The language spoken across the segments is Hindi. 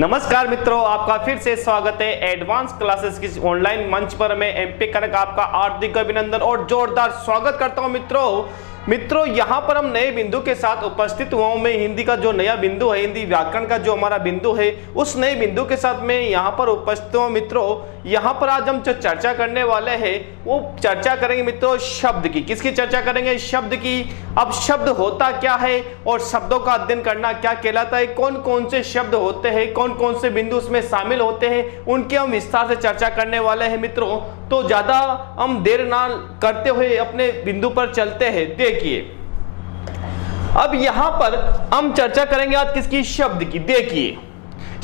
नमस्कार मित्रों, आपका फिर से स्वागत है एडवांस क्लासेस की ऑनलाइन मंच पर। मैं एमपी कनक आपका हार्दिक अभिनंदन और जोरदार स्वागत करता हूं। मित्रों यहाँ पर हम नए बिंदु के साथ उपस्थित हुआ हूं। मैं हिंदी का जो नया बिंदु है, हिंदी व्याकरण का जो हमारा बिंदु है, उस नए बिंदु के साथ मैं यहाँ पर उपस्थित हूँ। मित्रों यहाँ पर आज हम जो चर्चा करने वाले हैं वो चर्चा करेंगे मित्रों शब्द की। किसकी चर्चा करेंगे? शब्द की। अब शब्द होता क्या है और शब्दों का अध्ययन करना क्या कहलाता है, कौन कौन से शब्द होते हैं, कौन कौन से बिंदु उसमें शामिल होते हैं, उनकी हम विस्तार से चर्चा करने वाले हैं मित्रों। तो ज्यादा हम देर ना करते हुए अपने बिंदु पर चलते हैं। देखिए अब यहां पर हम चर्चा करेंगे आज किसकी? शब्द की। देखिए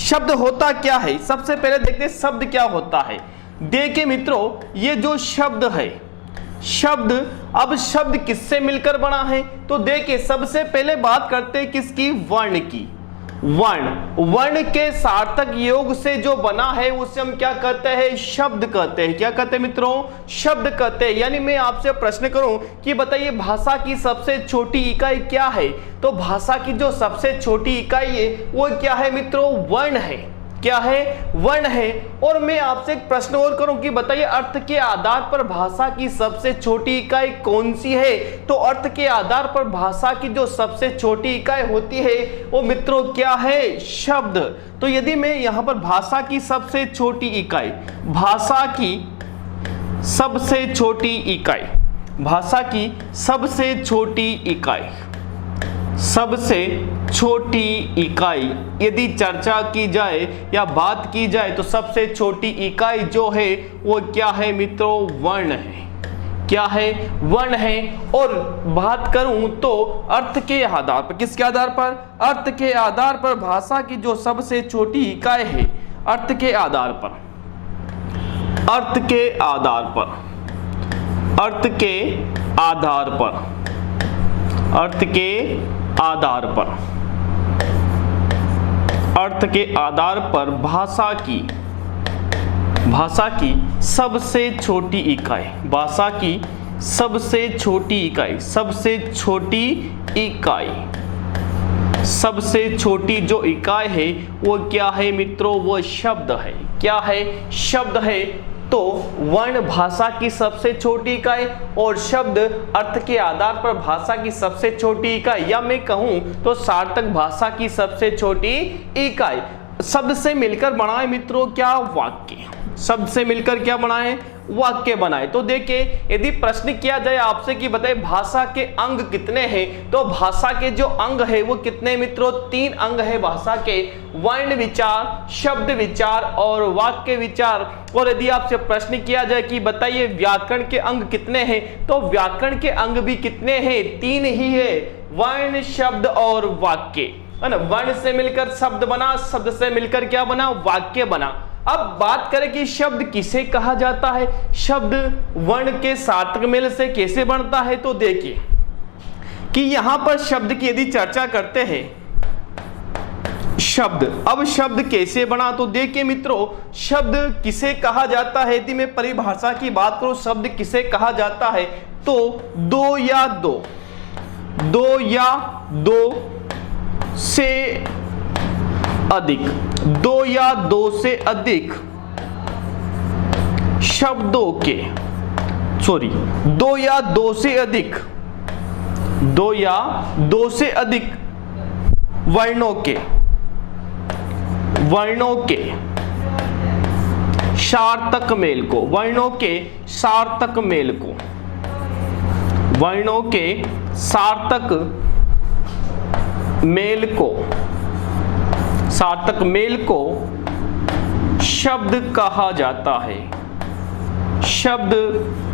शब्द होता क्या है, सबसे पहले देखते हैं शब्द क्या होता है। देखिए मित्रों ये जो शब्द है, शब्द, अब शब्द किससे मिलकर बना है? तो देखिए सबसे पहले बात करते हैं किसकी? वर्ण की। वर्ण के सार्थक योग से जो बना है उसे हम क्या कहते हैं? शब्द कहते हैं। क्या कहते हैं मित्रों? शब्द कहते हैं। यानी मैं आपसे प्रश्न करूं कि बताइए भाषा की सबसे छोटी इकाई क्या है? तो भाषा की जो सबसे छोटी इकाई है वो क्या है मित्रों? वर्ण है। क्या है? वर्ण है। और मैं आपसे एक प्रश्न और करूं कि बताइए अर्थ के आधार पर भाषा की सबसे छोटी इकाई कौन सी है? तो अर्थ के आधार पर भाषा की जो सबसे छोटी इकाई होती है वो मित्रों क्या है? शब्द। तो यदि मैं यहां पर भाषा की सबसे छोटी इकाई, भाषा की सबसे छोटी इकाई, भाषा की सबसे छोटी इकाई, सबसे छोटी इकाई यदि चर्चा की जाए या बात की जाए तो सबसे छोटी इकाई जो है वो क्या है मित्रों? वर्ण है। क्या है? वर्ण है। और बात करूं तो अर्थ के आधार पर, किसके आधार पर? अर्थ के आधार पर भाषा की जो सबसे छोटी इकाई है, अर्थ के आधार पर, अर्थ के आधार पर, अर्थ के आधार पर, अर्थ के आधार पर, अर्थ के आधार पर भाषा की सबसे छोटी इकाई, भाषा की सबसे छोटी इकाई, सबसे छोटी इकाई, सबसे छोटी जो इकाई है वो क्या है मित्रों? वो शब्द है। क्या है? शब्द है। तो वर्ण भाषा की सबसे छोटी इकाई और शब्द अर्थ के आधार पर भाषा की सबसे छोटी इकाई, या मैं कहूं तो सार्थक भाषा की सबसे छोटी इकाई। शब्द से मिलकर बनाए मित्रों क्या? वाक्य। शब्द से मिलकर क्या बनाए? वाक्य बनाए। तो देखिए यदि प्रश्न किया जाए आपसे कि बताइए भाषा के अंग कितने हैं, तो भाषा के जो अंग है वो कितने मित्रों? 3 अंग है भाषा के। वर्ण विचार, शब्द विचार और वाक्य विचार। और यदि आपसे प्रश्न किया जाए कि बताइए व्याकरण के अंग कितने हैं, तो व्याकरण के अंग भी कितने हैं? 3 ही है, वर्ण, शब्द और वाक्य, है ना। वर्ण से मिलकर शब्द बना, शब्द से मिलकर क्या बना? वाक्य बना। अब बात करें कि शब्द किसे कहा जाता है, शब्द वर्ण के सार्थक मेल से कैसे बनता है। तो देखिए कि यहां पर शब्द की यदि चर्चा करते हैं, शब्द, अब शब्द कैसे बना? तो देखिए मित्रों शब्द किसे कहा जाता है, यदि मैं परिभाषा की बात करूं शब्द किसे कहा जाता है, तो दो या दो से अधिक, 2 या 2 से अधिक शब्दों के, 2 या 2 से अधिक, 2 या 2 से अधिक वर्णों के सार्थक मेल को, वर्णों के सार्थक मेल को, वर्णों के सार्थक मेल को, सार्थक मेल को शब्द कहा जाता है। शब्द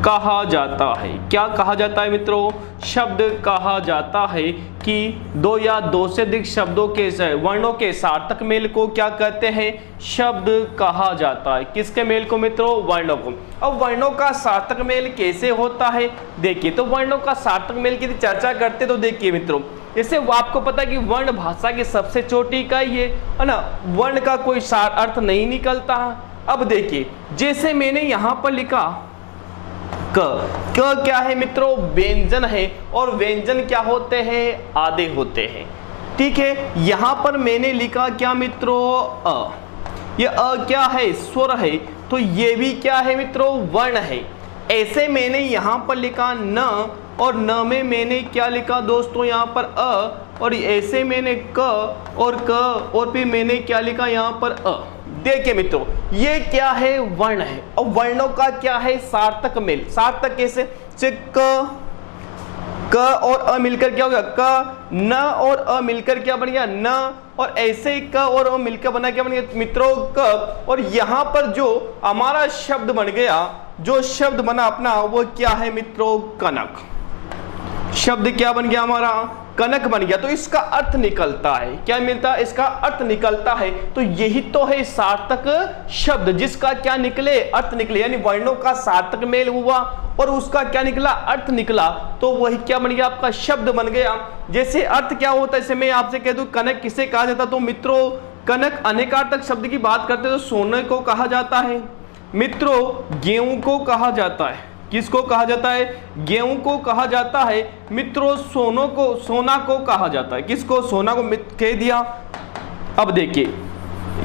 कहा जाता है। क्या कहा जाता है मित्रों? शब्द कहा जाता है कि 2 या 2 से अधिक शब्दों के वर्णों के सार्थक मेल को क्या कहते हैं? शब्द कहा जाता है। किसके मेल को मित्रों? वर्णों को। अब वर्णों का सार्थक मेल कैसे होता है? देखिए तो वर्णों का सार्थक मेल की चर्चा करते तो देखिए मित्रों, जैसे आपको पता है कि वर्ण भाषा की सबसे छोटी इकाई है ना, वर्ण का कोई सार अर्थ नहीं निकलता। अब देखिए जैसे मैंने यहां पर लिखा क क्या है मित्रों? व्यंजन है। और व्यंजन क्या होते हैं? आधे होते हैं। ठीक है, यहां पर मैंने लिखा क्या मित्रों, अ। ये अ क्या है, स्वर है, तो ये भी क्या है मित्रों, वर्ण है। ऐसे मैंने यहां पर लिखा न, और न में मैंने क्या लिखा दोस्तों, यहां पर अ, और ऐसे मैंने क और क, और फिर मैंने क्या लिखा यहां पर अ। देखिए मित्रों, ये क्या है, वर्ण है, और वर्णों का क्या है, सार्थक मेल। सार्थक कैसे, क और अ मिलकर क्या हो गया, क, न और अ मिलकर क्या बन गया, न, और ऐसे ही क और अ मिलकर बना क्या बन गया मित्रों, क। और यहां पर जो हमारा शब्द बन गया, जो शब्द बना अपना, वो क्या है मित्रों, कनक। शब्द क्या बन गया हमारा, कनक बन गया। तो इसका अर्थ निकलता है, क्या मिलता है, इसका अर्थ निकलता है। तो यही तो है सार्थक शब्द, जिसका क्या निकले, अर्थ निकले, यानी वर्णों का सार्थक मेल हुआ और उसका क्या निकला, अर्थ निकला, तो वही क्या बन गया, आपका शब्द बन गया। जैसे अर्थ क्या होता है, जैसे मैं आपसे कह दूं कनक किसे कहा जाता, तो मित्रों कनक अनेकार्थक शब्द की बात करते तो सोने को कहा जाता है मित्रों, गेहूं को कहा जाता है, किसको कहा जाता है, गेहूं को कहा जाता है मित्रों, सोना को कहा जाता है, किसको, सोना को कह दिया। अब देखिए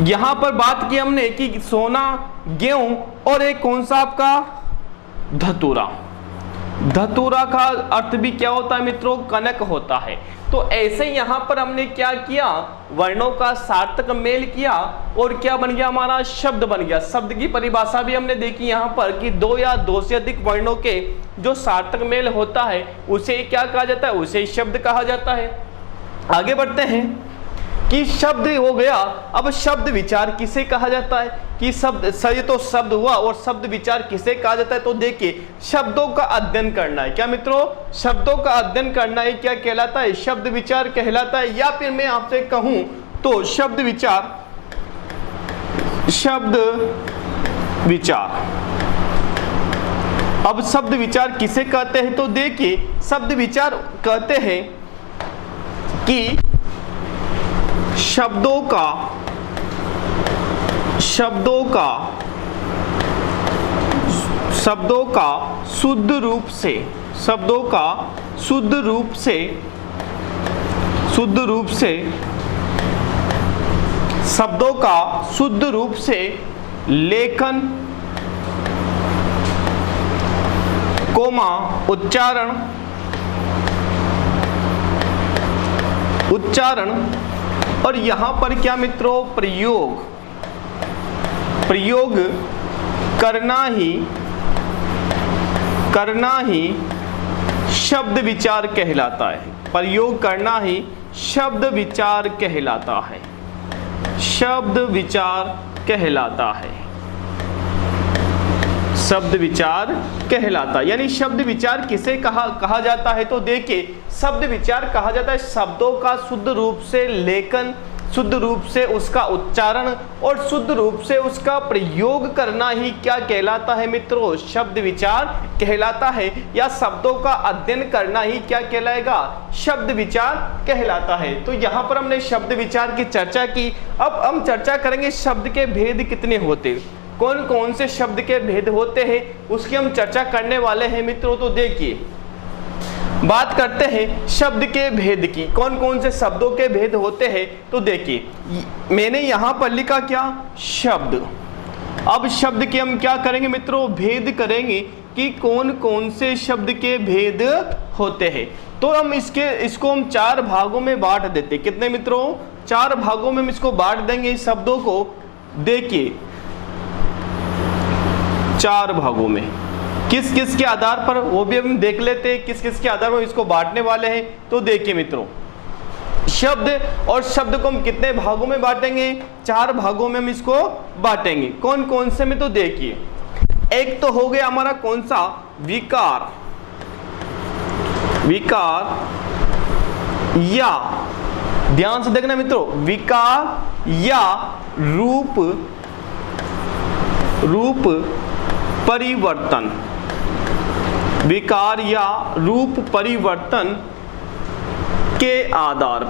यहां पर बात की हमने कि सोना, गेहूं, और एक कौन सा आपका, धतूरा। धतूरा का अर्थ भी क्या होता है मित्रों, कनक होता है। तो ऐसे यहां पर हमने क्या किया, वर्णों का सार्थक मेल किया और क्या बन गया, हमारा शब्द बन गया। शब्द की परिभाषा भी हमने देखी यहां पर कि दो या दो से अधिक वर्णों के जो सार्थक मेल होता है उसे क्या कहा जाता है, उसे शब्द कहा जाता है। आगे बढ़ते हैं कि शब्द हो गया, अब शब्द विचार किसे कहा जाता है, कि शब्द, ये तो शब्द हुआ, और शब्द विचार किसे कहा जाता है, तो देखिए शब्दों का अध्ययन करना है, क्या मित्रों, शब्दों का अध्ययन करना है, क्या कहलाता है, शब्द विचार कहलाता है। या फिर मैं आपसे कहूं तो शब्द विचार, शब्द विचार। अब शब्द विचार किसे कहते हैं, तो देखिए शब्द विचार कहते हैं कि शब्दों का शुद्ध रूप से, शब्दों का शुद्ध रूप से शब्दों का शुद्ध रूप से लेखन, कोमा उच्चारण और यहां पर क्या मित्रों, प्रयोग करना ही शब्द विचार कहलाता है। प्रयोग करना ही शब्द विचार कहलाता है, शब्द विचार कहलाता है, शब्द विचार कहलाता है। यानी शब्द विचार किसे कहा जाता है, तो देखिए शब्द विचार कहा जाता है शब्दों का शुद्ध रूप से लेखन, शुद्ध रूप से उसका उच्चारण और शुद्ध रूप से उसका प्रयोग करना ही क्या कहलाता है मित्रों, शब्द विचार कहलाता है। या शब्दों का अध्ययन करना ही क्या कहलाएगा, शब्द विचार कहलाता है। तो यहाँ पर हमने शब्द विचार की चर्चा की। अब हम चर्चा करेंगे शब्द के भेद कितने होते, कौन कौन से शब्द के भेद होते हैं, उसकी हम चर्चा करने वाले हैं मित्रों। तो देखिए बात करते हैं शब्द के भेद की, कौन कौन से शब्दों के भेद होते हैं। तो देखिए मैंने यहां पर लिखा क्या, शब्द। अब शब्द के हम क्या करेंगे मित्रों, भेद करेंगे कि कौन कौन से शब्द के भेद होते हैं। तो हम इसको हम 4 भागों में बांट देते हैं। कितने मित्रों, 4 भागों में हम इसको बांट देंगे इस शब्दों को। देखिए 4 भागों में, किस किस के आधार पर, वो भी हम देख लेते हैं किस किस के आधार पर इसको बांटने वाले हैं। तो देखिए मित्रों शब्द, और शब्द को हम कितने भागों में बांटेंगे, 4 भागों में हम इसको बांटेंगे। कौन कौन से में, तो देखिए एक तो हो गया हमारा कौन सा, विकार, या, ध्यान से देखना मित्रों, विकार या रूप परिवर्तन, विकार या रूप परिवर्तन के आधार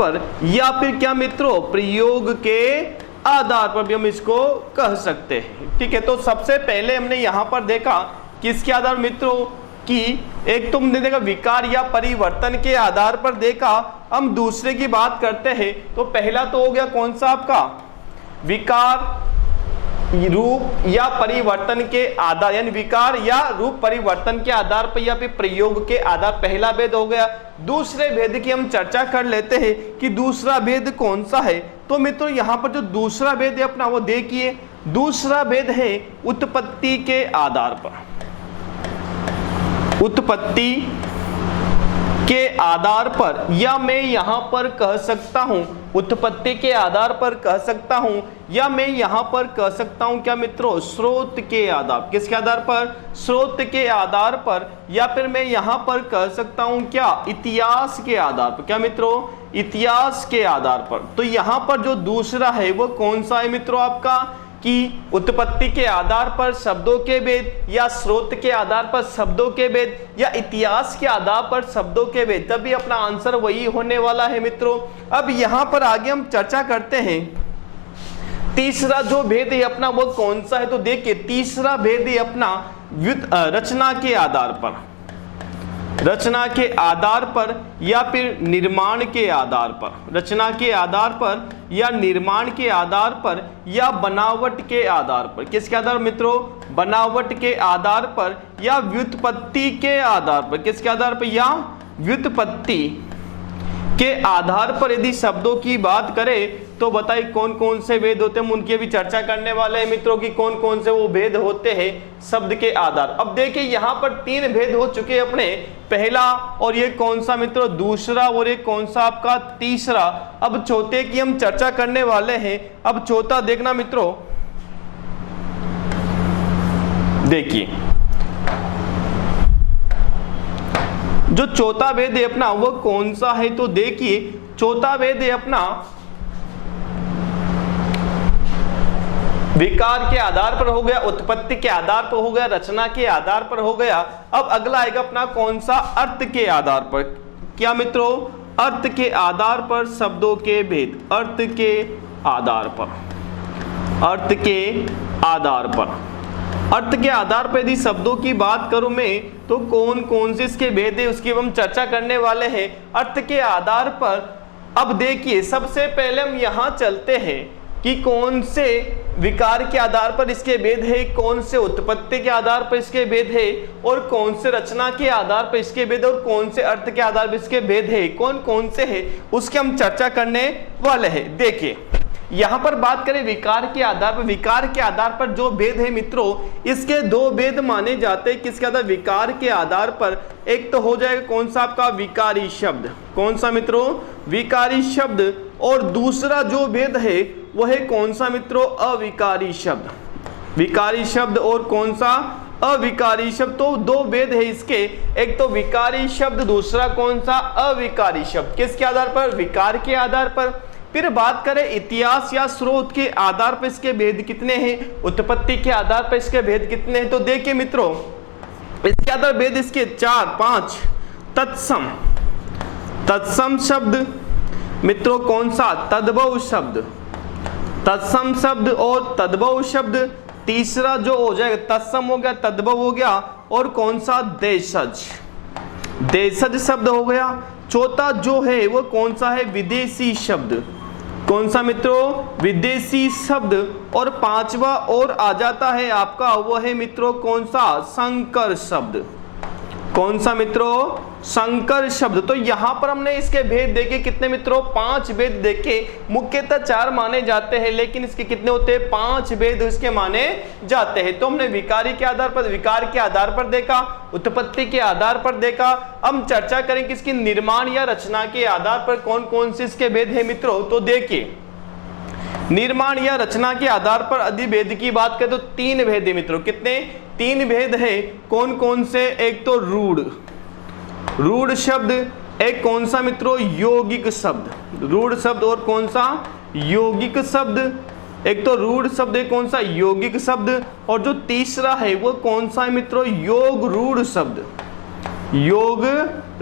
पर या फिर क्या मित्रों, प्रयोग के आधार पर भी हम इसको कह सकते हैं। ठीक है, तो सबसे पहले हमने यहां पर देखा किसके आधार मित्रों, कि एक तुमने देखा विकार या परिवर्तन के आधार पर देखा। हम दूसरे की बात करते हैं तो पहला तो हो गया कौन सा आपका विकार रूप या परिवर्तन के आधार, यानी विकार या रूप परिवर्तन के आधार पर या फिर प्रयोग के आधार, पहला भेद हो गया। दूसरे भेद की हम चर्चा कर लेते हैं कि दूसरा भेद कौन सा है। तो मित्रों यहाँ पर जो दूसरा भेद है अपना वो देखिए, दूसरा भेद है उत्पत्ति के आधार पर। उत्पत्ति के आधार पर, या मैं यहां पर कह सकता हूं उत्पत्ति के आधार पर कह सकता हूं, या मैं यहां पर कह सकता हूं क्या मित्रों स्रोत के आधार। किसके आधार पर? स्रोत के आधार पर। या फिर मैं यहां पर कह सकता हूं क्या इतिहास के आधार पर। क्या मित्रों? इतिहास के आधार पर। तो यहां पर जो दूसरा है वो कौन सा है मित्रों आपका कि उत्पत्ति के आधार पर शब्दों के भेद, या स्रोत के आधार पर शब्दों के भेद, या इतिहास के आधार पर शब्दों के भेद, तभी अपना आंसर वही होने वाला है मित्रों। अब यहां पर आगे हम चर्चा करते हैं तीसरा जो भेद है अपना वो कौन सा है। तो देखिए तीसरा भेद है अपना रचना के आधार पर। रचना के आधार पर या फिर निर्माण के आधार पर। रचना के आधार पर या निर्माण के आधार पर या बनावट के आधार पर। किसके आधार मित्रों? बनावट के आधार पर या व्युत्पत्ति के आधार पर। किसके आधार पर? या व्युत्पत्ति के आधार पर यदि शब्दों की बात करें तो बताइए कौन कौन से भेद होते हैं। हम उनकी अभी चर्चा करने वाले हैं मित्रों कि कौन कौन से वो भेद होते हैं शब्द के आधार। अब देखिए यहाँ पर तीन भेद हो चुके हैं अपने, पहला और ये कौन सा मित्रों दूसरा, और ये कौन सा आपका तीसरा। अब चौथे की हम चर्चा करने वाले हैं। अब चौथा देखना मित्रों, देखिए जो चौथा भेद है अपना वो कौन सा है। तो देखिए चौथा भेद है अपना विकार के आधार पर हो गया, उत्पत्ति के आधार पर हो गया, रचना के आधार पर हो गया। अब अगला आएगा अपना कौन सा? अर्थ के आधार पर। क्या मित्रों? अर्थ के आधार पर शब्दों के भेद। अर्थ के आधार पर। अर्थ के आधार पर। अर्थ के आधार पर यदि शब्दों की बात करूं मैं तो कौन कौन से इसके भेद है उसकी हम चर्चा करने वाले हैं अर्थ के आधार पर। अब देखिए सबसे पहले हम यहां चलते हैं कि कौन से विकार के आधार पर इसके भेद है, कौन से उत्पत्ति के आधार पर इसके भेद है, और कौन से रचना के आधार पर इसके भेद, और कौन से अर्थ के आधार पर इसके भेद है, कौन कौन से है उसके हम चर्चा करने वाले हैं। देखिए यहां पर बात करें विकार के आधार पर। विकार के आधार पर जो भेद है मित्रों इसके दो भेद माने जाते हैं। किसके आधार? विकार के आधार पर। एक तो हो जाएगा कौन सा आपका विकारी शब्द। कौन सा मित्रों? विकारी शब्द। और दूसरा जो भेद है वह है कौन सा मित्रों? अविकारी शब्द। विकारी शब्द और कौन सा? अविकारी शब्द। तो दो भेद है इसके, एक तो विकारी शब्द, दूसरा कौन सा? अविकारी शब्द। किसके आधार पर? विकार के आधार पर। फिर बात करें इतिहास या स्रोत के आधार पर इसके भेद कितने हैं, उत्पत्ति के आधार पर इसके भेद कितने हैं। तो देखिए मित्रों इसके आधार भेद इसके 4 5। तत्सम। तत्सम शब्द मित्रों कौन सा? तद्भव शब्द। तत्सम शब्द और तद्भव शब्द। तीसरा जो हो जाएगा तत्सम हो गया, तद्भव हो गया, और कौन सा? देशज। देशज शब्द हो गया। चौथा जो है वो कौन सा है? विदेशी शब्द। कौन सा मित्रों? विदेशी शब्द। और पांचवा और आ जाता है आपका वो है मित्रों कौन सा? संकर शब्द। कौन सा मित्रों? संकर शब्द। तो यहां पर हमने इसके भेद देखे कितने मित्रों? 5 भेद देखे। मुख्यतः 4 माने जाते हैं लेकिन इसके कितने होते हैं? 5 भेद इसके माने जाते हैं। तो हमने विकारी के आधार पर, विकार के आधार पर देखा, उत्पत्ति के आधार पर देखा। हम चर्चा करें कि इसकी निर्माण या रचना के आधार पर कौन कौन से इसके भेद है मित्रों। तो देखिए निर्माण या रचना के आधार पर यदि भेद की बात करें तो 3 भेद है मित्रों। कितने? 3 भेद है। कौन कौन से? एक तो रूढ़, रूढ़ शब्द। एक कौन सा मित्रों? यौगिक शब्द। रूढ़ शब्द और कौन सा? यौगिक शब्द। एक तो रूढ़ शब्द है कौन सा? यौगिक शब्द। और जो तीसरा है वो कौन सा है मित्रों? योग रूढ़ शब्द। योग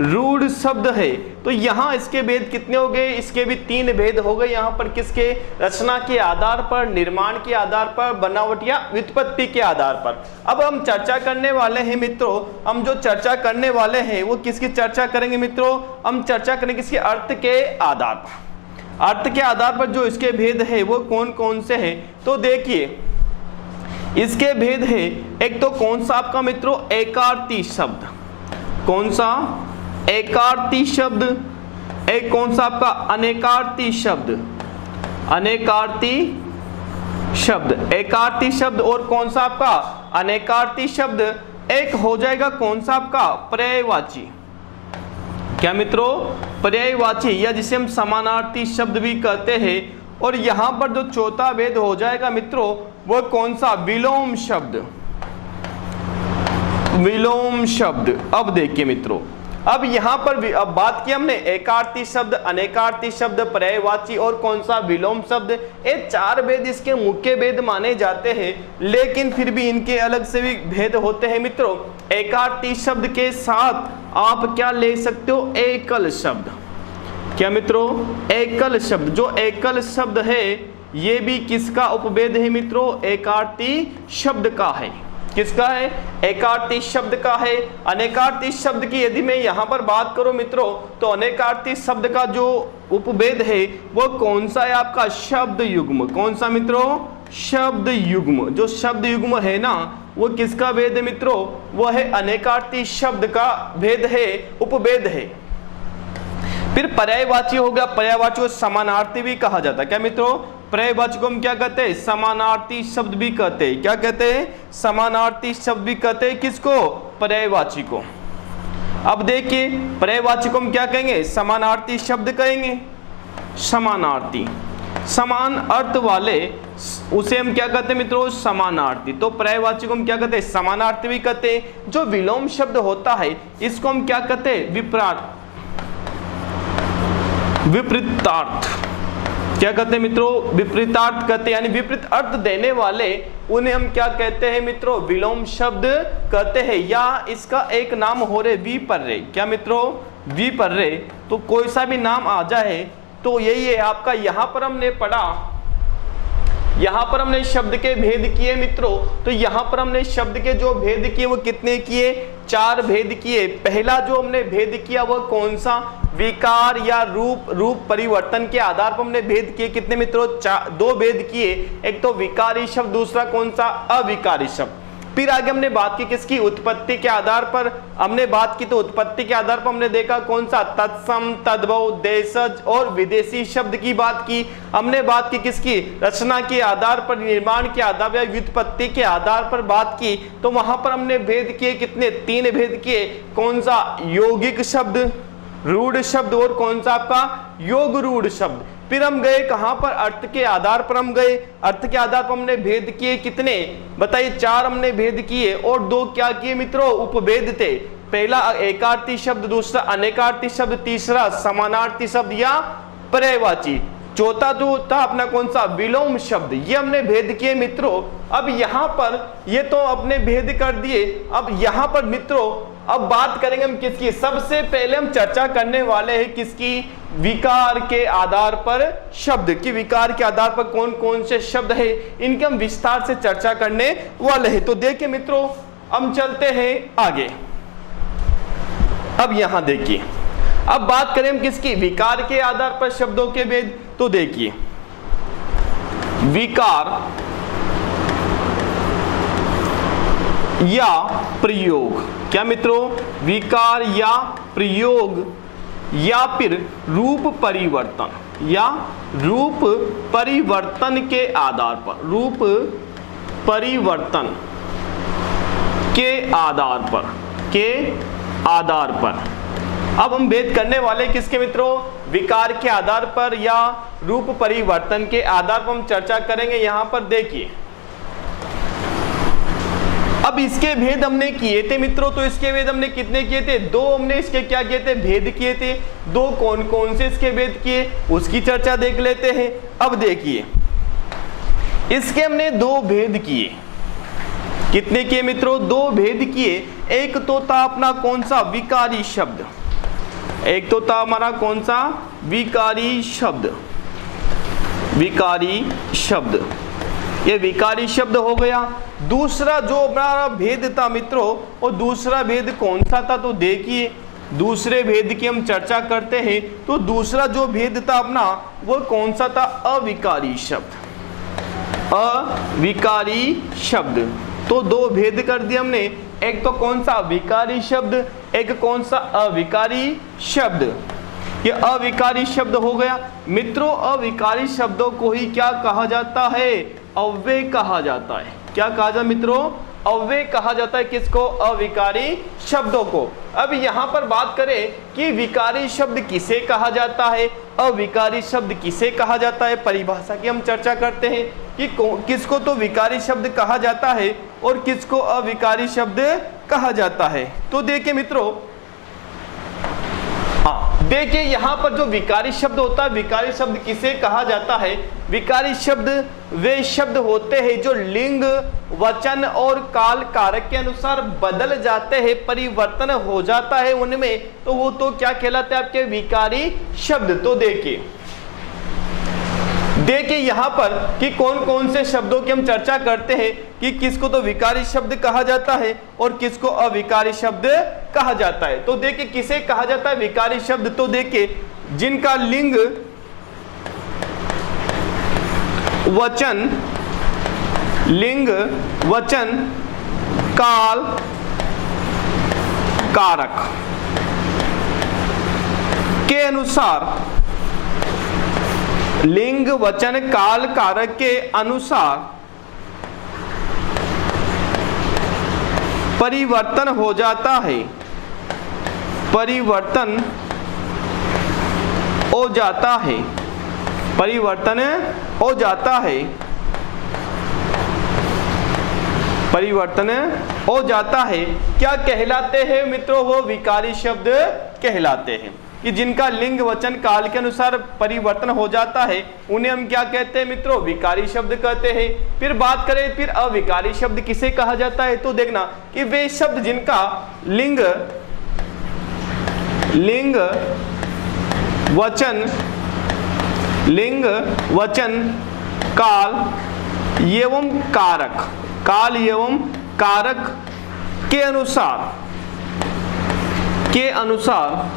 रूढ़ शब्द है। तो यहाँ इसके भेद कितने हो गए, इसके भी 3 भेद हो गए यहाँ पर, किसके, रचना के आधार पर, निर्माण के आधार पर, बनावट या व्युत्पत्ति के आधार पर। अब हम चर्चा करने वाले हैं मित्रों, हम जो चर्चा करने वाले हैं वो किसकी चर्चा करेंगे मित्रों, हम चर्चा करेंगे किसके, अर्थ के आधार पर। अर्थ के आधार पर जो इसके भेद है वो कौन कौन से हैं, तो देखिए इसके भेद है, एक तो कौन सा आपका मित्रों, एकार्थी शब्द, कौन सा, एकार्थी शब्द, एक कौन सा आपका, अनेकार्थी शब्द, अनेकार्थी शब्द, एकार्थी शब्द, और कौन सा आपका अनेकार्थी शब्द, एक हो जाएगा कौन सा आपका, पर्यायवाची। क्या मित्रों, पर्यायवाची, या जिसे हम समानार्थी शब्द भी कहते हैं। और यहां पर जो चौथा भेद हो जाएगा मित्रों वो कौन सा, विलोम शब्द, विलोम शब्द। अब देखिए मित्रों, अब यहां पर अब बात की हमने एकार्थी शब्द, अनेकार्थी शब्द, पर्यायवाची और कौन सा, विलोम शब्द। ये 4 भेद इसके मुख्य भेद माने जाते हैं, लेकिन फिर भी इनके अलग से भी भेद होते हैं मित्रों। एकार्थी शब्द के साथ आप क्या ले सकते हो, एकल शब्द। क्या मित्रों, एकल शब्द, जो एकल शब्द है ये भी किसका उपभेद है मित्रों, एकार्थी शब्द का है। किसका है, एकार्थी शब्द का है। अनेकार्थी शब्द की यदि मैं यहाँ पर बात करूं मित्रों, तो अनेकार्थी शब्द का जो उपभेद है वो कौन सा है आपका, शब्द युग्म। कौन सा मित्रों, शब्द युग्म। जो शब्द युग्म है ना वो किसका भेद है मित्रों, वो है अनेकार्थी शब्द का भेद है, उपभेद है। फिर पर्यायवाची हो गया, पर्यायवाची को समानार्थी भी कहा जाता है। क्या मित्रों, पर्यायवाची को हम क्या कहते हैं, समानार्थी शब्द भी कहते हैं। क्या कहते हैं, समानार्थी शब्द भी कहते हैं। किसको, पर्यायवाची को। अब देखिए पर्यायवाची को हम क्या कहेंगे, समानार्थी शब्द कहेंगे। समानार्थी, समान अर्थ वाले, उसे हम क्या कहते हैं मित्रों, समानार्थी। तो पर्यायवाची को हम क्या कहते हैं, समानार्थी भी कहते हैं। जो विलोम शब्द होता है इसको हम क्या कहते हैं, विपरीतार्थ। क्या कहते हैं मित्रों, विपरीतार्थ कहते हैं, यानी विपरीत अर्थ देने वाले उन्हें हम क्या कहते हैं मित्रों, विलोम शब्द कहते हैं। या इसका एक नाम हो रहे विपर्य। क्या मित्रों, विपर्य। तो कोई सा भी नाम आ जाए तो यही है आपका। यहां पर हमने पढ़ा, यहां पर हमने शब्द के भेद किए मित्रों। तो यहां पर हमने शब्द के जो भेद किए वो कितने किए, 4 भेद किए। पहला जो हमने भेद किया वो कौन सा, विकार या रूप परिवर्तन के आधार पर हमने भेद किए। कितने मित्रों, 2 भेद किए। एक तो विकारी शब्द, दूसरा कौन सा, अविकारी शब्द। फिर आगे हमने बात की किसकी, उत्पत्ति के आधार पर हमने बात की। तो उत्पत्ति के आधार पर हमने देखा कौन सा, तत्सम, तद्भव, देशज और विदेशी शब्द की बात की। हमने बात की किसकी, रचना के आधार पर, निर्माण के आधार पर, व्युत्पत्ति के आधार पर बात की। तो वहां पर हमने भेद किए कितने, 3 भेद किए। कौन सा, यौगिक शब्द, रूढ़ शब्द और कौन सा आपका, योग रूढ़ शब्द। फिर हम गए कहां पर, अर्थ के आधार पर हम गए। अर्थ के आधार पर हमने भेद किए कितने, बताइए, 4 हमने भेद किए और 2 क्या किए मित्रों, उपभेद थे। पहला एकार्थी शब्द, दूसरा अनेकार्थी शब्द, तीसरा समानार्थी शब्द या पर्यायवाची। चौथा जो था अपना कौन सा, विलोम शब्द। ये हमने भेद किए मित्रों। अब यहां पर ये तो अपने भेद कर दिए। अब यहां पर मित्रों अब बात करेंगे हम किसकी, सबसे पहले हम चर्चा करने वाले हैं किसकी, विकार के आधार पर शब्द की। विकार के आधार पर कौन कौन से शब्द है इनके हम विस्तार से चर्चा करने वाले हैं। तो देखिए मित्रों हम चलते हैं आगे। अब यहां देखिए, अब बात करें हम किसकी, विकार के आधार पर शब्दों के भेद। तो देखिए विकार या प्रयोग। क्या मित्रों, विकार या प्रयोग या फिर रूप परिवर्तन, या रूप परिवर्तन के आधार पर, रूप परिवर्तन के आधार पर, के आधार पर। अब हम भेद करने वाले किसके मित्रों, विकार के आधार पर या रूप परिवर्तन के आधार पर हम चर्चा करेंगे। यहां पर देखिए अब इसके भेद हमने किए थे मित्रों। तो इसके भेद हमने कितने किए थे, 2 हमने इसके क्या किए थे, भेद किए थे। 2 कौन कौन से इसके भेद किए उसकी चर्चा देख लेते हैं। अब देखिए इसके हमने 2 भेद किए। कितने किए मित्रों? 2 भेद किए। एक तो था अपना कौन सा? विकारी शब्द। एक तो था हमारा कौन सा? विकारी शब्द। विकारी शब्द, ये विकारी शब्द हो गया। दूसरा जो हमारा भेद था मित्रों, वो दूसरा भेद कौन सा था? तो देखिए, दूसरे भेद की हम चर्चा करते हैं। तो दूसरा जो भेद था अपना, वो कौन सा था? अविकारी शब्द। अविकारी शब्द। तो 2 भेद कर दिए हमने। एक तो कौन सा? विकारी शब्द, एक कौन सा? अविकारी शब्द। ये अविकारी शब्द हो गया मित्रों। अविकारी शब्दों को ही क्या कहा जाता है? अव्यय कहा जाता है। क्या कहा जाता है मित्रों? अव्यय कहा जाता है। किसको? अविकारी शब्दों को। अब यहाँ पर बात करें कि विकारी शब्द किसे कहा जाता है, अविकारी शब्द किसे कहा जाता है, परिभाषा की हम चर्चा करते हैं कि किसको तो विकारी शब्द कहा जाता है और किसको अविकारी शब्द कहा जाता है। तो देखिए मित्रों, देखिए यहाँ पर जो विकारी शब्द होता है, विकारी शब्द किसे कहा जाता है? विकारी शब्द वे शब्द होते हैं जो लिंग, वचन और काल कारक के अनुसार बदल जाते हैं, परिवर्तन हो जाता है उनमें, तो वो तो क्या कहलाते हैं? आपके विकारी शब्द। तो देखिए यहाँ पर कि कौन कौन से शब्दों की हम चर्चा करते हैं कि किसको तो विकारी शब्द कहा जाता है और किसको अविकारी शब्द कहा जाता है। तो देखिए किसे कहा जाता है विकारी शब्द? तो देखिए जिनका लिंग, वचन, लिंग, वचन, काल, कारक के अनुसार, लिंग, वचन, काल, कारक के अनुसार परिवर्तन हो जाता है, परिवर्तन हो जाता है, परिवर्तन हो जाता है, परिवर्तन हो जाता है। क्या कहलाते हैं मित्रों? वो विकारी शब्द कहलाते हैं कि जिनका लिंग, वचन, काल के अनुसार परिवर्तन हो जाता है, उन्हें हम क्या कहते हैं मित्रों? विकारी शब्द कहते हैं। फिर बात करें फिर अविकारी शब्द किसे कहा जाता है? तो देखना कि वे शब्द जिनका लिंग, वचन, लिंग, वचन, काल एवं कारक, काल एवं कारक के अनुसार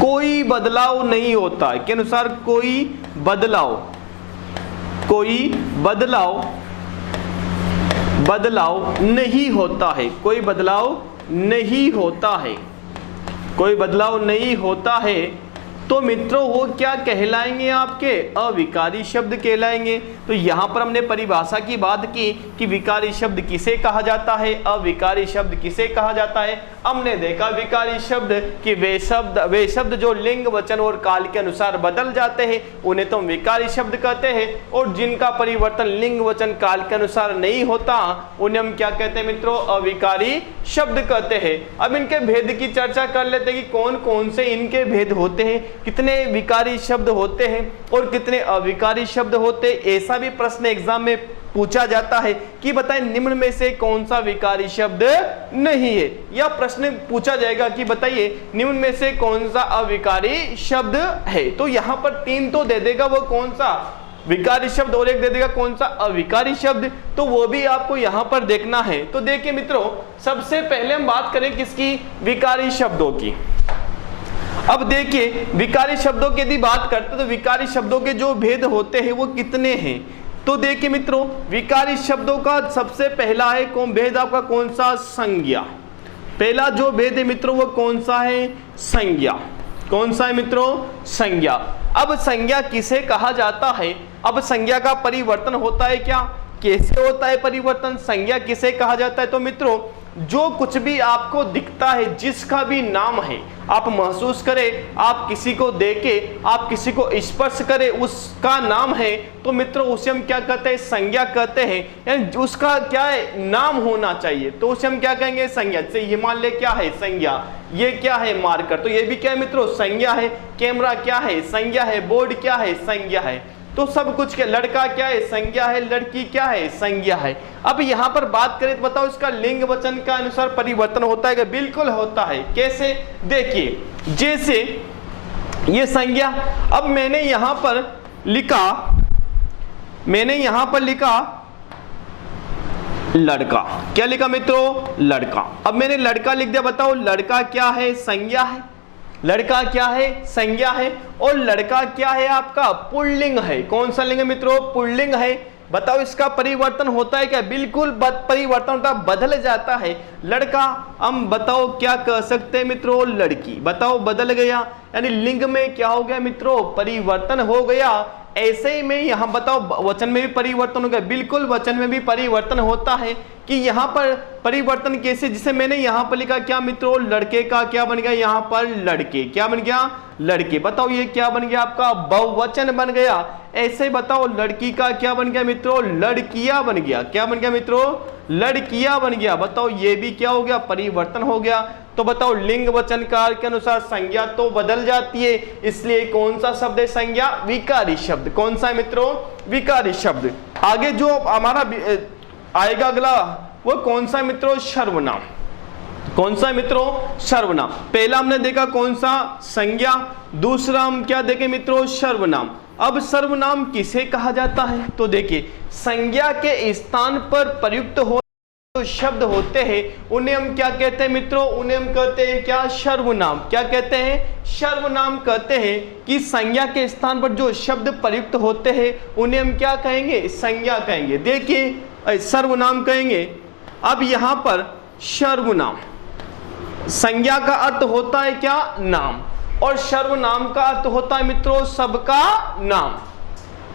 कोई बदलाव नहीं होता है, के अनुसार कोई बदलाव नहीं होता है, कोई बदलाव नहीं होता है, कोई बदलाव नहीं होता है, तो मित्रों वो क्या कहलाएंगे? आपके अविकारी शब्द कहलाएंगे। तो यहाँ पर हमने परिभाषा की बात की कि विकारी शब्द किसे कहा जाता है, अविकारी शब्द किसे कहा जाता है। हमने देखा विकारी शब्द कि वे शब्द जो लिंग, वचन और काल के अनुसार बदल जाते हैं, उन्हें तो हम विकारी शब्द कहते हैं, और जिनका परिवर्तन लिंग, वचन, काल के अनुसार नहीं होता, उन्हें हम क्या कहते हैं मित्रों? अविकारी शब्द कहते हैं। अब इनके भेद की चर्चा कर लेते हैं कि कौन कौन से इनके भेद होते हैं, कितने विकारी शब्द होते हैं और कितने अविकारी शब्द होते हैं। ऐसा भी प्रश्न एग्जाम में पूछा जाता है कि बताएं निम्न में से कौन सा विकारी शब्द नहीं है, या प्रश्न पूछा जाएगा कि बताइए निम्न में से कौन सा अविकारी शब्द है। तो यहाँ पर 3 तो दे देगा वो कौन सा विकारी शब्द, और एक दे देगा कौन सा अविकारी शब्द, तो वो भी आपको यहाँ पर देखना है। तो देखिए मित्रों, सबसे पहले हम बात करें किसकी? विकारी शब्दों की। अब देखिए विकारी शब्दों की यदि बात करते तो विकारी शब्दों के जो भेद होते हैं वो कितने हैं? तो देखिए मित्रों, विकारी शब्दों का सबसे पहला है कौन भेद आपका? कौन सा? संज्ञा। पहला जो भेद है मित्रों वो कौन सा है? संज्ञा। कौन सा है मित्रों? संज्ञा। अब संज्ञा किसे कहा जाता है? अब संज्ञा का परिवर्तन होता है क्या? कैसे होता है परिवर्तन? संज्ञा किसे कहा जाता है? तो मित्रों जो कुछ भी आपको दिखता है, जिसका भी नाम है, आप महसूस करें, आप किसी को देखें, आप किसी को स्पर्श करें, उसका नाम है, तो मित्रों उसे हम क्या कहते हैं? संज्ञा कहते हैं। यानी उसका क्या है? नाम होना चाहिए, तो उसे हम क्या कहेंगे? संज्ञा। जैसे ये मान ले क्या है? संज्ञा। ये क्या है? मार्कर। तो ये भी क्या है मित्रों? संज्ञा है। कैमरा क्या है? संज्ञा है। बोर्ड क्या है? संज्ञा है। तो सब कुछ क्या, लड़का क्या है, संज्ञा है, लड़की क्या है, संज्ञा है। अब यहाँ पर बात करें तो बताओ इसका लिंग वचन का अनुसार परिवर्तन होता है क्या? बिल्कुल होता है। कैसे? देखिए, जैसे ये संज्ञा, अब मैंने यहां पर लिखा लड़का। क्या लिखा मित्रों? लड़का। अब मैंने लड़का लिख दिया, बताओ लड़का क्या है? संज्ञा है। लड़का क्या है? संज्ञा है। और लड़का क्या है आपका? पुल्लिंग है। कौन सा लिंग है मित्रों? पुल्लिंग है। बताओ इसका परिवर्तन होता है क्या? बिल्कुल परिवर्तन होता है, बदल जाता है। लड़का, हम बताओ क्या कह सकते हैं मित्रों? लड़की। बताओ बदल गया, यानी लिंग में क्या हो गया मित्रों? परिवर्तन हो गया। ऐसे ही में यहां बताओ वचन में भी परिवर्तन हो गया। बिल्कुल वचन में भी परिवर्तन होता है कि यहां पर परिवर्तन कैसे? जिसे मैंने यहां पर लिखा क्या मित्रों? लड़के का क्या बन गया? यहां पर लड़के। क्या बन गया? लड़के। बताओ ये क्या बन गया आपका? बहुवचन बन गया। ऐसे बताओ लड़की का क्या बन गया मित्रों? लड़कियां बन गया। क्या बन गया मित्रों? लड़कियां बन गया। बताओ ये भी क्या हो गया? परिवर्तन हो गया। तो बताओ लिंग वचन काल के अनुसार संज्ञा तो बदल जाती है, इसलिए कौन सा शब्द है? संज्ञा विकारी शब्द। कौन सा है मित्रों? विकारी शब्द। आगे जो हमारा आएगा अगला, वो कौन सा है मित्रों? सर्वनाम। कौन सा है मित्रों? सर्वनाम। पहला हमने देखा कौन सा? संज्ञा। दूसरा हम क्या देखें मित्रों? सर्वनाम। अब सर्वनाम किसे कहा जाता है? तो देखिए, संज्ञा के स्थान पर प्रयुक्त हो जो शब्द होते हैं उन्हें हम क्या कहते हैं मित्रों? उन्हें हम कहते हैं क्या? सर्वनाम। क्या कहते हैं? सर्वनाम कहते हैं कि संज्ञा के स्थान पर जो शब्द प्रयुक्त होते हैं उन्हें हम क्या कहेंगे? संज्ञा कहेंगे। देखिए, सर्वनाम कहेंगे। अब यहां पर सर्वनाम, संज्ञा का अर्थ होता है क्या? नाम। और सर्वनाम का अर्थ होता है मित्रों सबका नाम।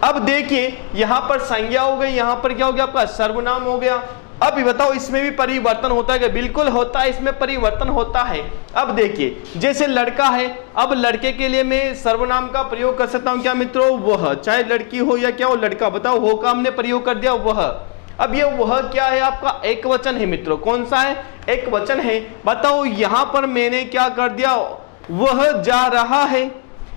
अब देखिए, यहां पर संज्ञा हो गई, यहां पर क्या हो गया आपका? सर्वनाम हो गया। अब बताओ इसमें भी परिवर्तन होता है क्या? बिल्कुल होता है, इसमें परिवर्तन होता है। अब देखिए, जैसे लड़का है, अब लड़के के लिए मैं सर्वनाम का प्रयोग कर सकता हूं क्या मित्रों? वह। चाहे लड़की हो या क्या हो, लड़का। बताओ हो का हमने प्रयोग कर दिया, वह। अब ये वह क्या है आपका? एक वचन है मित्रों। कौन सा है? एक वचन है। बताओ यहां पर मैंने क्या कर दिया? वह जा रहा है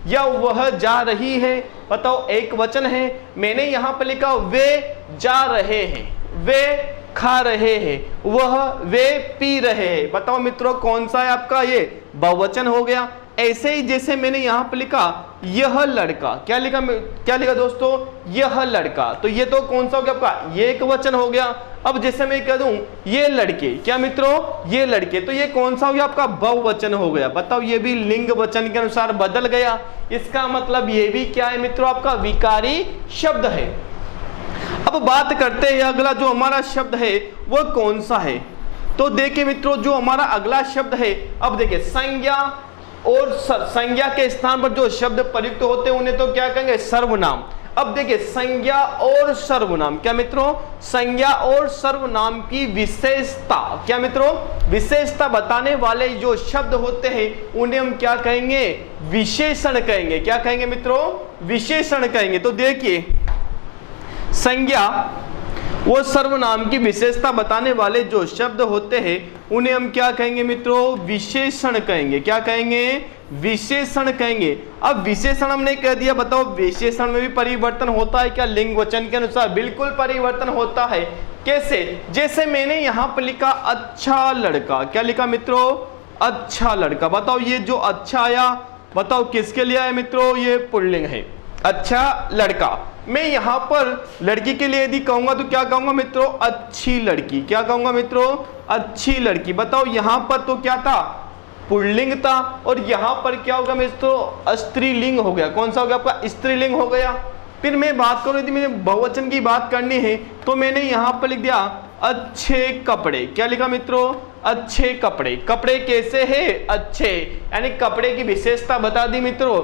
या वह जा रही है। बताओ एक वचन है, मैंने यहां पर लिखा वे जा रहे हैं, वे खा रहे हैं, वे पी रहे हैं। बताओ मित्रों कौन सा है आपका? ये बहुवचन हो गया। ऐसे ही जैसे मैंने यहां पर लिखा यह लड़का। क्या लिखा दोस्तों? यह लड़का। तो ये तो कौन सा हो गया आपका? ये एक वचन हो गया। अब जैसे मैं कह दूं ये लड़के। क्या मित्रों? ये लड़के। तो ये कौन सा हो गया आपका? बहुवचन हो गया। बताओ ये भी लिंग वचन के अनुसार बदल गया। इसका मतलब ये भी क्या है मित्रों? आपका विकारी शब्द है। अब बात करते हैं अगला जो हमारा शब्द है वो कौन सा है। तो देखिए मित्रों, जो हमारा अगला शब्द है, अब देखिए संज्ञा और संज्ञा के स्थान पर जो शब्द प्रयुक्त होते हैं उन्हें तो क्या कहेंगे? सर्वनाम। अब देखिए, संज्ञा और सर्वनाम। क्या मित्रों? संज्ञा और सर्वनाम की विशेषता। क्या मित्रों? विशेषता बताने वाले जो शब्द होते हैं उन्हें हम क्या कहेंगे? विशेषण कहेंगे। क्या कहेंगे मित्रों? विशेषण कहेंगे। तो देखिए, संज्ञा वो सर्वनाम की विशेषता बताने वाले जो शब्द होते हैं उन्हें हम क्या कहेंगे मित्रों? विशेषण कहेंगे। क्या कहेंगे? विशेषण कहेंगे। अब विशेषण हमने कह दिया। बताओ विशेषण में भी परिवर्तन होता है क्या? लिंग वचन के अनुसार बिल्कुल परिवर्तन होता है। कैसे? जैसे मैंने यहां पर लिखा अच्छा लड़का। क्या लिखा मित्रों? अच्छा लड़का। बताओ ये जो अच्छा आया, बताओ किसके लिए आया मित्रों? ये पुल्लिंग है, अच्छा लड़का। मैं यहां पर लड़की के लिए यदि कहूंगा तो क्या कहूंगा मित्रों? अच्छी लड़की। क्या कहूंगा मित्रों? अच्छी लड़की। बताओ यहां पर तो क्या था? पुल्लिंग था। और यहां पर क्या होगा मित्रों? स्त्रीलिंग हो गया। कौन सा हो गया आपका? स्त्रीलिंग हो गया। फिर मैं बात करूं, यदि मुझे बहुवचन की बात करनी है तो मैंने यहां पर लिख दिया अच्छे कपड़े। क्या लिखा मित्रों? अच्छे कपड़े। कपड़े कैसे है? अच्छे, यानी कपड़े की विशेषता बता दी मित्रों।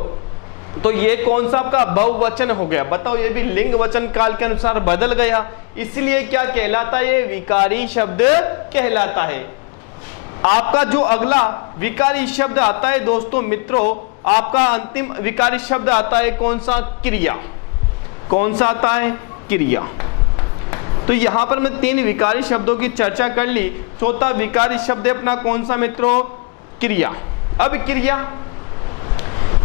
तो ये कौन सा आपका? बहुवचन हो गया। बताओ ये भी लिंग वचन काल के अनुसार बदल गया, इसलिए क्या कहलाता है? ये विकारी शब्द कहलाता है। आपका जो अगला विकारी शब्द आता है दोस्तों मित्रों, आपका अंतिम विकारी शब्द आता है कौन सा? क्रिया। कौन सा आता है? क्रिया। तो यहां पर मैं 3 विकारी शब्दों की चर्चा कर ली। चौथा विकारी शब्द है अपना कौन सा मित्रों? क्रिया। अब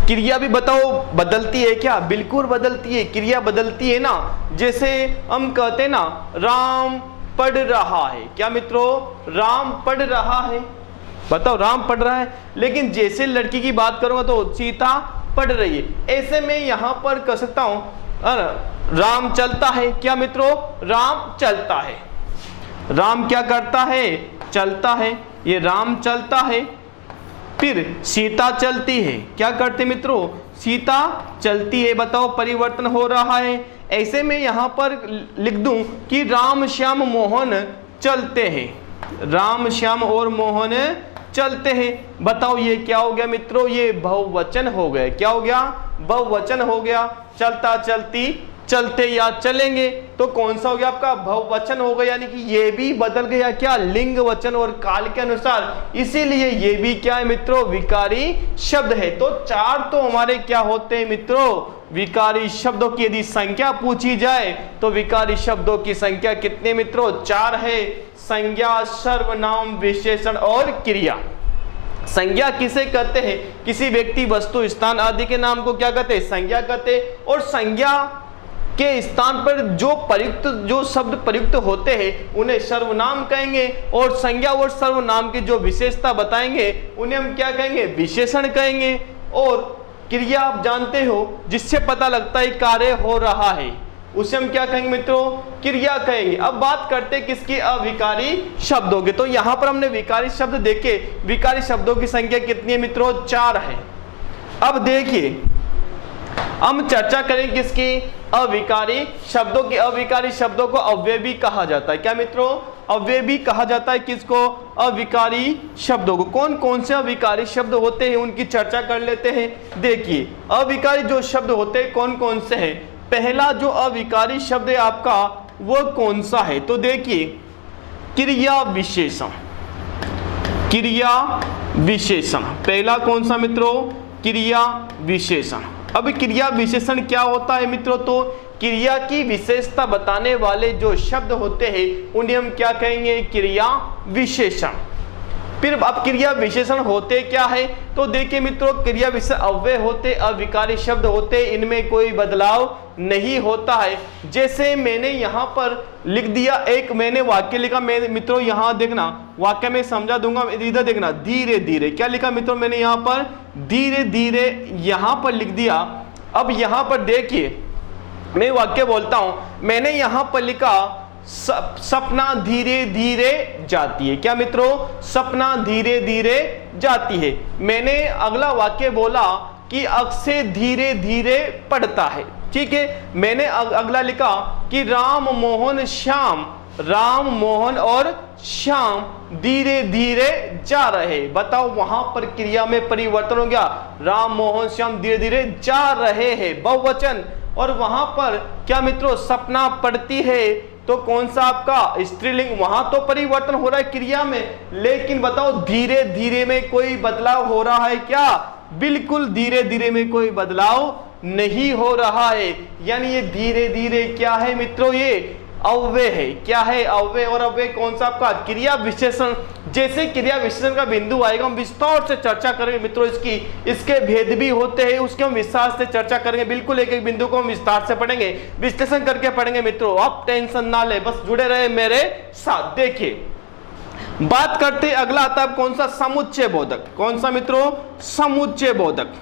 क्रिया भी बताओ बदलती है क्या? बिल्कुल बदलती है, क्रिया बदलती है ना। जैसे हम कहते हैं ना राम पढ़ रहा है, क्या मित्रों? राम पढ़ रहा है, बताओ राम पढ़ रहा है। लेकिन जैसे लड़की की बात करूंगा तो सीता पढ़ रही है। ऐसे में यहां पर कह सकता हूं राम चलता है, क्या मित्रों? राम चलता है। राम क्या करता है? चलता है, ये राम चलता है। फिर सीता चलती है, क्या करते मित्रों? सीता चलती है। बताओ परिवर्तन हो रहा है। ऐसे में यहां पर लिख दूं कि राम श्याम मोहन चलते हैं, राम श्याम और मोहन चलते हैं। बताओ ये क्या हो गया मित्रों? ये बहुवचन हो गया। क्या हो गया? बहुवचन हो गया। चलता चलती चलते या चलेंगे, तो कौन सा हो गया आपका? बहुवचन हो गया, यानी कि ये भी बदल गया क्या? लिंग वचन और काल के अनुसार। इसीलिए ये भी क्या है मित्रों? विकारी शब्द है। तो चार तो हमारे क्या होते हैं मित्रों? विकारी शब्दों की यदि संख्या पूछी जाए तो विकारी शब्दों की संख्या कितने मित्रों? चार है। संज्ञा, सर्वनाम, विशेषण और क्रिया। संज्ञा किसे कहते हैं? किसी व्यक्ति, वस्तु, स्थान आदि के नाम को क्या कहते हैं? संज्ञा कहते हैं। और संज्ञा के स्थान पर जो शब्द प्रयुक्त होते हैं उन्हें सर्वनाम कहेंगे, और संज्ञा और सर्वनाम की जो विशेषता बताएंगे उन्हें हम क्या कहेंगे? विशेषण कहेंगे। और क्रिया आप जानते हो जिससे पता लगता है कार्य हो रहा है, उसे हम क्या कहेंगे मित्रों? क्रिया कहेंगे। अब बात करते हैं किसकी? अविकारी शब्दों की। तो यहां पर हमने विकारी शब्द देखे। विकारी शब्दों की संख्या कितनी है मित्रों? चार है। अब देखिए हम चर्चा करें किसकी? अविकारी शब्दों की। अविकारी शब्दों को अव्यय भी कहा जाता है, क्या मित्रों? अव्यय भी कहा जाता है। किसको? अविकारी शब्दों को। कौन कौन से अविकारी शब्द होते हैं उनकी चर्चा कर लेते हैं। देखिए अविकारी जो शब्द होते हैं कौन कौन से हैं। पहला जो अविकारी शब्द है आपका वो कौन सा है? तो देखिए क्रिया विशेषण। क्रिया विशेषण पहला कौन सा मित्रों? क्रिया विशेषण। अब क्रिया विशेषण क्या होता है मित्रों? तो क्रिया की विशेषता बताने वाले जो शब्द होते हैं उन्हें हम क्या कहेंगे? क्रिया विशेषण। फिर अब क्रिया विशेषण होते क्या है? तो देखिए मित्रों क्रिया विशेषण अव्यय होते, अविकारी शब्द होते, इनमें कोई बदलाव नहीं होता है। जैसे मैंने यहाँ पर लिख दिया, एक मैंने वाक्य लिखा, मैं मित्रों यहाँ देखना वाक्य में समझा दूंगा, इधर देखना धीरे धीरे। क्या लिखा मित्रों मैंने यहाँ पर? धीरे धीरे यहाँ पर लिख दिया। अब यहाँ पर देखिए मैं वाक्य बोलता हूं, मैंने यहाँ पर लिखा सपना धीरे धीरे जाती है। क्या मित्रों? सपना धीरे धीरे जाती है। मैंने अगला वाक्य बोला कि अक्षय धीरे धीरे पढ़ता है, ठीक है। मैंने अगला लिखा कि राम मोहन श्याम, राम मोहन और श्याम धीरे धीरे जा रहे। बताओ वहां पर क्रिया में परिवर्तन हो गया, राम मोहन श्याम धीरे धीरे जा रहे हैं, बहुवचन। और वहां पर क्या मित्रों? सपना पढ़ती है, तो कौन सा आपका? स्त्रीलिंग। वहां तो परिवर्तन हो रहा है क्रिया में, लेकिन बताओ धीरे धीरे में कोई बदलाव हो रहा है क्या? बिल्कुल धीरे धीरे में कोई बदलाव नहीं हो रहा है। यानी ये धीरे धीरे क्या है मित्रों? ये अव्यय है। क्या है? अव्यय। और अव्यय कौन सा आपका? क्रिया विशेषण। जैसे क्रिया विशेषण का बिंदु आएगा हम विस्तार से चर्चा करेंगे मित्रों, इसके भेद भी होते हैं, उसके हम विस्तार से चर्चा करेंगे। बिल्कुल एक एक बिंदु को हम विस्तार से पढ़ेंगे, विश्लेषण करके पढ़ेंगे मित्रों। आप टेंशन ना ले, बस जुड़े रहे मेरे साथ। देखिए बात करते अगला आता है कौन सा? समुच्चय बोधक। कौन सा मित्रों? समुच्चय बोधक।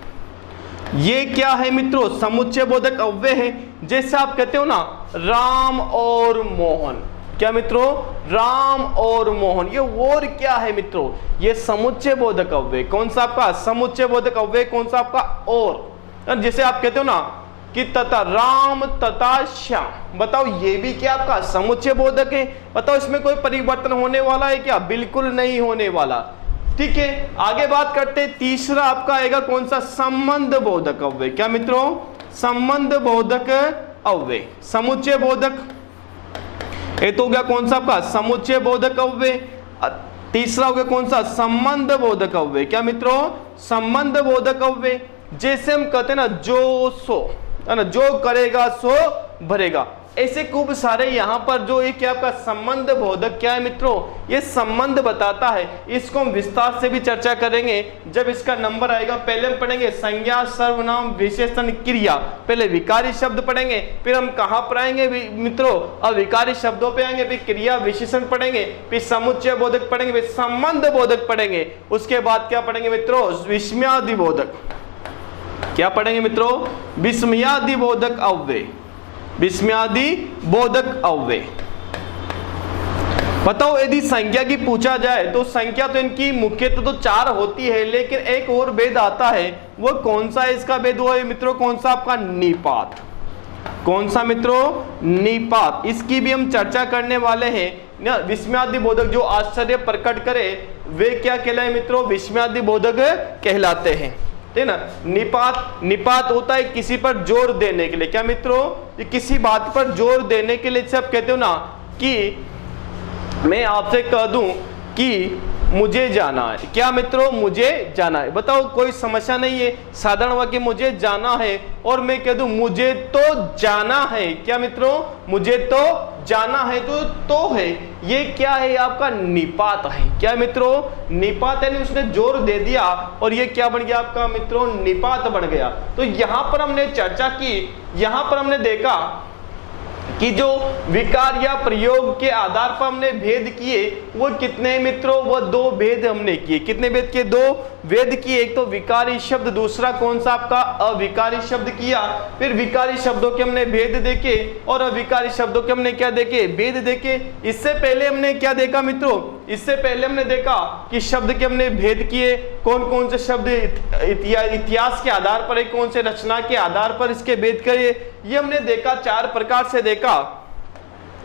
ये क्या है मित्रों? समुच्चय बोधक अव्यय है। जैसे आप कहते हो ना राम और मोहन। क्या मित्रों? राम और मोहन। ये और क्या है मित्रों? ये समुच्चय बोधक अव्यय। कौन सा आपका? समुच्चय बोधक अव्यय कौन सा आपका? और। जैसे आप कहते हो ना कि तथा, राम तथा श्याम। बताओ ये भी क्या आपका? समुच्चय बोधक है। बताओ इसमें कोई परिवर्तन होने वाला है क्या? बिल्कुल नहीं होने वाला, ठीक है। आगे बात करते हैं, तीसरा आपका आएगा कौन सा? संबंध बोधक अव्यय। क्या मित्रों? संबंध बोधक अव्यय। समुच्चय बोधक, ये तो हो गया कौन सा आपका? समुच्चय बोधक अव्यय। तीसरा हो गया कौन सा? संबंध बोधक अव्यय। क्या मित्रों? संबंध बोधक अव्यय। जैसे हम कहते हैं ना जो सो, है ना, जो करेगा सो भरेगा। ऐसे खूब सारे यहाँ पर जो एक आपका संबंध बोधक क्या है मित्रों, ये संबंध बताता है। इसको हम विस्तार से भी चर्चा करेंगे जब इसका नंबर आएगा। पहले हम पढ़ेंगे संज्ञा सर्वनाम विशेषण क्रिया, पहले विकारी शब्द पढ़ेंगे, फिर हम कहाँ पर आएंगे मित्रों, अविकारी शब्दों पे आएंगे, फिर क्रिया विशेषण पढ़ेंगे, फिर समुच्चय बोधक पढ़ेंगे, फिर संबंध बोधक पढ़ेंगे। उसके बाद क्या पढ़ेंगे मित्रों, विस्मयादि बोधक। क्या पढ़ेंगे मित्रों, विस्मयादि बोधक अव्यय, विस्मयादि बोधक अव्यय। बताओ यदि संख्या की पूछा जाए तो संख्या तो इनकी मुख्यतः तो 4 होती है, लेकिन एक और भेद आता है। वो कौन सा है इसका भेद, वो है मित्रों कौन सा, आपका निपात। कौन सा मित्रों, निपात। इसकी भी हम चर्चा करने वाले हैं। विस्मयादि बोधक जो आश्चर्य प्रकट करे वे क्या कहलाए मित्रों, विस्मयादि बोधक कहलाते हैं, ठीक ना। निपात होता है किसी पर जोर देने के लिए। क्या मित्रों, ये किसी बात पर जोर देने के लिए सब कहते हो ना कि मैं आपसे कह दूं कि मुझे जाना है। क्या मित्रों, मुझे जाना है। बताओ कोई समस्या नहीं है, साधारण वाक्य मुझे जाना है और मैं कह दूं मुझे तो जाना है। क्या मित्रों, मुझे तो जाना है, तो है, ये क्या है, आपका निपात है। क्या मित्रों, निपात है, उसने जोर दे दिया और ये क्या बन गया आपका मित्रों, निपात बन गया। तो यहां पर हमने चर्चा की, यहां पर हमने देखा कि जो विकार या प्रयोग के आधार पर हमने भेद किए वो कितने मित्रों, वो 2 भेद हमने किए। कितने भेद किए, 2 भेद किए। एक तो विकारी शब्द, दूसरा कौन सा आपका अविकारी शब्द किया। फिर विकारी शब्दों के हमने भेद देखे और अविकारी शब्दों के हमने क्या देखे, भेद देखे। इससे पहले हमने क्या देखा मित्रों, इससे पहले हमने देखा कि शब्द के हमने भेद किए, कौन कौन से शब्द इतिहास के आधार पर है, कौन से रचना के आधार पर इसके भेद करे, ये हमने देखा, 4 प्रकार से देखा।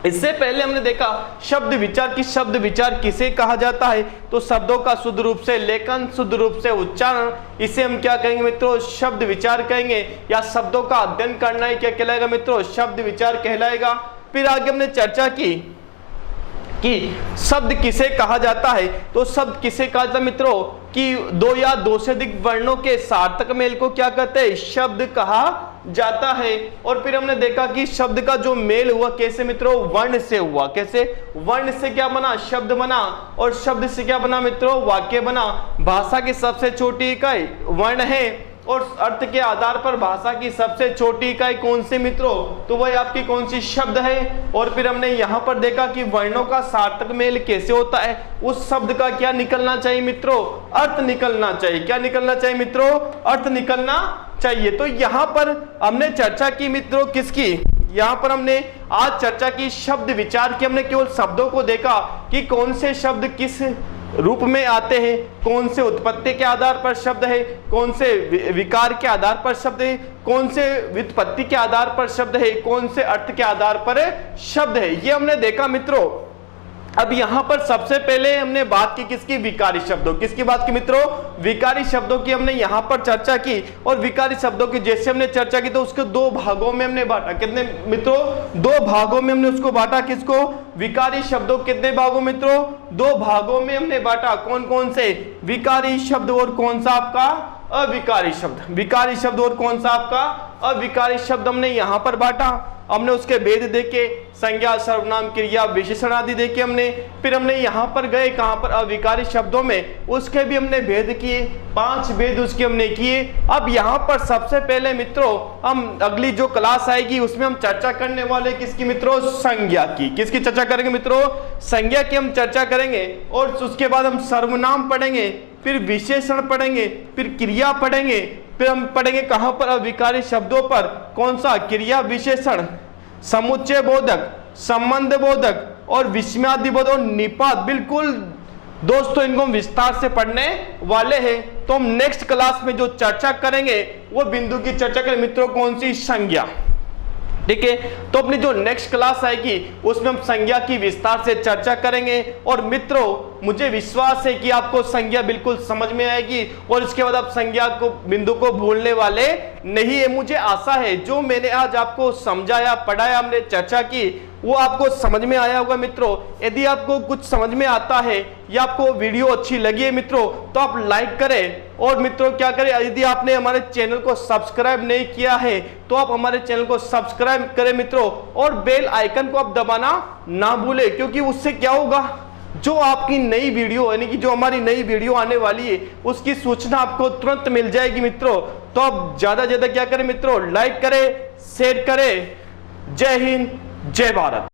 इससे पहले हमने देखा शब्द विचार की, शब्द विचार किसे कहा जाता है, तो शब्दों का शुद्ध रूप से लेखन, शुद्ध रूप से उच्चारण, इसे हम क्या कहेंगे मित्रों, शब्द विचार कहेंगे। या शब्दों का अध्ययन करना है, क्या कहलाएगा मित्रों, शब्द विचार कहलाएगा। फिर आगे हमने चर्चा की कि शब्द किसे कहा जाता है, तो शब्द किसे कहा जाता है मित्रों कि 2 या 2 से अधिक वर्णों के सार्थक मेल को क्या कहते हैं, शब्द कहा जाता है। और फिर हमने देखा कि शब्द का जो मेल हुआ कैसे मित्रों, वर्ण से हुआ। कैसे, वर्ण से क्या बना, शब्द बना, और शब्द से क्या बना मित्रों, वाक्य बना। भाषा की सबसे छोटी इकाई वर्ण है और अर्थ के आधार पर भाषा की सबसे छोटी इकाई कौन सी मित्रों, तो वह आपकी कौन सी, शब्द है। और फिर हमने यहाँ पर देखा कि वर्णों का सार्थक मेल कैसे होता है, उस शब्द का क्या निकलना चाहिए मित्रों, अर्थ निकलना चाहिए। क्या निकलना चाहिए मित्रों, अर्थ निकलना चाहिए। तो यहाँ पर हमने चर्चा की मित्रों किसकी, यहाँ पर हमने आज चर्चा की शब्द विचार की। हमने केवल शब्दों को देखा कि कौन से शब्द किस रूप में आते हैं, कौन से उत्पत्ति के आधार पर शब्द है, कौन से विकार के आधार पर शब्द है, कौन से व्युत्पत्ति के आधार पर शब्द है, कौन से अर्थ के आधार पर शब्द है, ये हमने देखा मित्रों। अब यहां पर सबसे पहले हमने बात की किसकी, विकारी शब्दों। किसकी बात की मित्रों, विकारी शब्दों की हमने यहां पर चर्चा की। और विकारी शब्दों की जैसे हमने चर्चा की तो उसको 2 भागों में हमने बांटा। कितने मित्रों, 2 भागों में हमने उसको बांटा। किसको, विकारी शब्दों, कितने भागों मित्रों, 2 भागों में हमने बांटा। कौन कौन से, विकारी शब्द और कौन सा आपका अविकारी शब्द। विकारी शब्द और कौन सा आपका अविकारी शब्द हमने यहां पर बांटा। हमने उसके भेद देखे, संज्ञा सर्वनाम क्रिया विशेषण आदि देखे हमने। फिर हमने यहाँ पर गए कहाँ पर, अविकारी शब्दों में, उसके भी हमने भेद किए, 5 भेद उसके हमने किए। अब यहाँ पर सबसे पहले मित्रों हम अगली जो क्लास आएगी उसमें हम चर्चा करने वाले किसकी मित्रों, संज्ञा की। किसकी चर्चा करेंगे मित्रों, संज्ञा की हम चर्चा करेंगे। और उसके बाद हम सर्वनाम पढ़ेंगे, फिर विशेषण पढ़ेंगे, फिर क्रिया पढ़ेंगे, फिर हम पढ़ेंगे कहां पर, अविकारी शब्दों पर। कौन सा, क्रिया विशेषण, समुच्चय बोधक, संबंध बोधक और विस्मयादि बोधक और निपात। बिल्कुल दोस्तों इनको हम विस्तार से पढ़ने वाले हैं। तो हम नेक्स्ट क्लास में जो चर्चा करेंगे वो बिंदु की चर्चा करें मित्रों, कौन सी, संज्ञा। ठीक है, तो अपनी जो नेक्स्ट क्लास आएगी उसमें हम संज्ञा की विस्तार से चर्चा करेंगे। और मित्रों मुझे विश्वास है कि आपको संज्ञा बिल्कुल समझ में आएगी और इसके बाद आप संज्ञा को, बिंदु को भूलने वाले नहीं है। मुझे आशा है जो मैंने आज आपको समझाया, पढ़ाया, हमने चर्चा की, वो आपको समझ में आया होगा मित्रों। यदि आपको कुछ समझ में आता है या आपको वीडियो अच्छी लगी है मित्रों तो आप लाइक करें, और मित्रों क्या करें, यदि आपने हमारे चैनल को सब्सक्राइब नहीं किया है तो आप हमारे चैनल को सब्सक्राइब करें मित्रों, और बेल आइकन को आप दबाना ना भूलें, क्योंकि उससे क्या होगा, जो आपकी नई वीडियो यानी कि जो हमारी नई वीडियो आने वाली है उसकी सूचना आपको तुरंत मिल जाएगी मित्रों। तो आप ज्यादा से ज्यादा क्या करें मित्रों, लाइक करें, शेयर करें। जय हिंद, जय भारत।